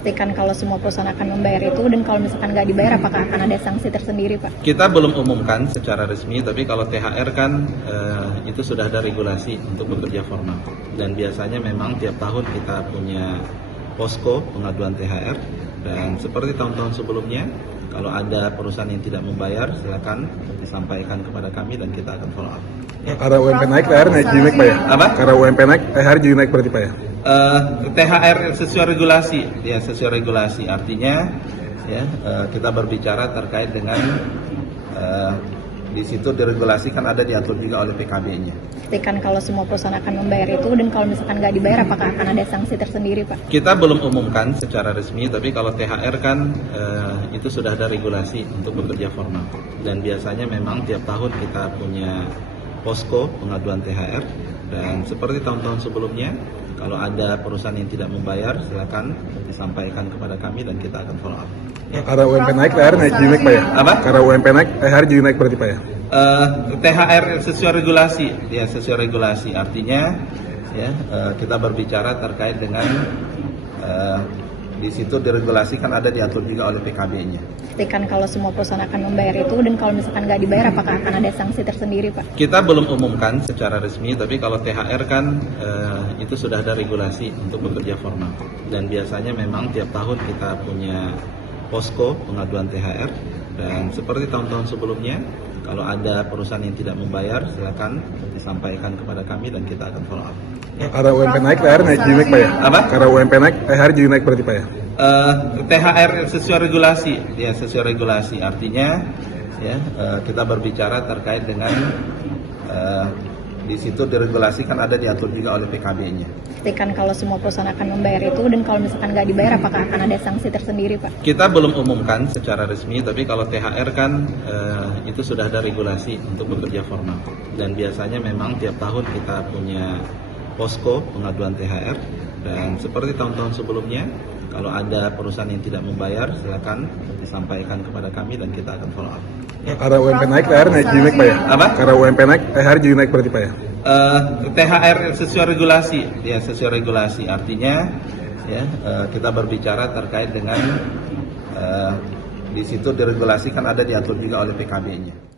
Pastikan kalau semua perusahaan akan membayar itu, dan kalau misalkan nggak dibayar apakah akan ada sanksi tersendiri, Pak? Kita belum umumkan secara resmi, tapi kalau THR kan itu sudah ada regulasi untuk bekerja formal. Dan biasanya memang tiap tahun kita punya posko pengaduan THR, dan seperti tahun-tahun sebelumnya, kalau ada perusahaan yang tidak membayar, silakan disampaikan kepada kami dan kita akan follow up. Karena UMP naik, THR jadi naik Pak ya? Apa? Karena UMP naik, THR jadi naik berarti Pak ya? THR sesuai regulasi, ya sesuai regulasi. Artinya, ya kita berbicara terkait dengan di situ diregulasikan ada diatur juga oleh PKB-nya. Pastikan kalau semua perusahaan akan membayar itu, dan kalau misalkan nggak dibayar apakah akan ada sanksi tersendiri, Pak? Kita belum umumkan secara resmi, tapi kalau THR kan itu sudah ada regulasi untuk bekerja formal. Dan biasanya memang tiap tahun kita punya posko pengaduan THR, dan seperti tahun-tahun sebelumnya, kalau ada perusahaan yang tidak membayar, silakan disampaikan kepada kami dan kita akan follow up. Karena UMP naik, THR jadi naik Pak ya? Apa? Karena UMP naik, THR jadi naik berarti Pak ya? THR sesuai regulasi, ya sesuai regulasi. Artinya, ya kita berbicara terkait dengan di situ diregulasikan ada diatur juga oleh PKB-nya. Pastikan kalau semua perusahaan akan membayar itu, dan kalau misalkan nggak dibayar apakah akan ada sanksi tersendiri, Pak? Kita belum umumkan secara resmi, tapi kalau THR kan itu sudah ada regulasi untuk bekerja formal. Dan biasanya memang tiap tahun kita punya posko pengaduan THR, dan seperti tahun-tahun sebelumnya, kalau ada perusahaan yang tidak membayar, silakan disampaikan kepada kami dan kita akan follow up. Karena UMP naik, THR jadi naik Pak ya? Apa? Karena UMP naik, THR jadi naik berarti Pak ya? THR sesuai regulasi, ya sesuai regulasi. Artinya, ya kita berbicara terkait dengan di situ diregulasikan ada diatur juga oleh PKB-nya. Pastikan kalau semua perusahaan akan membayar itu, dan kalau misalkan nggak dibayar apakah akan ada sanksi tersendiri, Pak? Kita belum umumkan secara resmi, tapi kalau THR kan itu sudah ada regulasi untuk bekerja formal. Dan biasanya memang tiap tahun kita punya posko pengaduan THR, dan seperti tahun-tahun sebelumnya, kalau ada perusahaan yang tidak membayar, silakan disampaikan kepada kami dan kita akan follow up. Karena UMP naik, THR jadi naik Pak ya? Apa? Karena UMP naik, THR jadi naik berarti Pak ya? THR sesuai regulasi, ya sesuai regulasi. Artinya, ya kita berbicara terkait dengan di situ diregulasikan ada diatur juga oleh PKB-nya.